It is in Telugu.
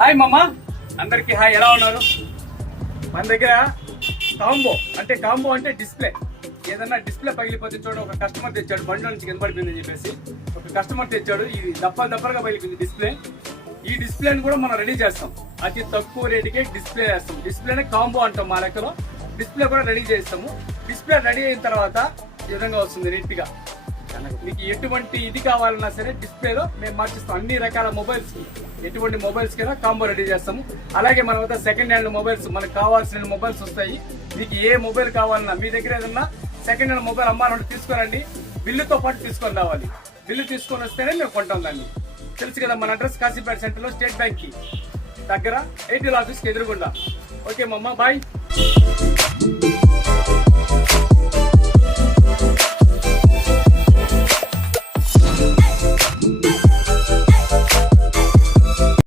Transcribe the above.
హాయ్ మమ్మ, అందరికి హాయ్. ఎలా ఉన్నారు? మన దగ్గర కాంబో అంటే డిస్ప్లే. ఏదన్నా డిస్ప్లే పగిలిపోతే చూడండి, ఒక కస్టమర్ తెచ్చాడు, బండిలో నుంచి కింద పడిపోయిందని చెప్పేసి ఒక కస్టమర్ తెచ్చాడు. ఇది దప్పలుగా పగిలిపోయింది డిస్ప్లే. ఈ డిస్ప్లేని కూడా మనం రెడీ చేస్తాం. అతి తక్కువ రేటుకే డిస్ప్లే చేస్తాం. డిస్ప్లేనే కాంబో అంటాం మా లెక్కలో. డిస్ప్లే కూడా రెడీ చేస్తాము. డిస్ప్లే రెడీ అయిన తర్వాత ఈ విధంగా వస్తుంది నీట్ గా. మీకు ఎటువంటి ఇది కావాలన్నా సరే డిస్ప్లేలో మేము మార్చిస్తాం. అన్ని రకాల మొబైల్స్, ఎటువంటి మొబైల్స్ కైనా కాంబో రెడీ చేస్తాము. అలాగే మన వద్ద సెకండ్ హ్యాండ్ మొబైల్స్, మనకు కావాల్సిన మొబైల్స్ వస్తాయి. మీకు ఏ మొబైల్ కావాలన్నా, మీ దగ్గర ఏదన్నా సెకండ్ హ్యాండ్ మొబైల్ అమ్మాలంటే తీసుకురండి, బిల్లుతో పాటు తీసుకొని రావాలి. బిల్లు తీసుకొని వస్తేనే మేము కొంటాం దాన్ని. తెలుసు కదా, మన అడ్రస్ కాశీపేట సెంటర్ లో స్టేట్ బ్యాంక్ కి దగ్గర ఎయిర్టెల్ ఆఫీస్ కి ఎదురుగుండా. ఓకే మమ్మ, బాయ్.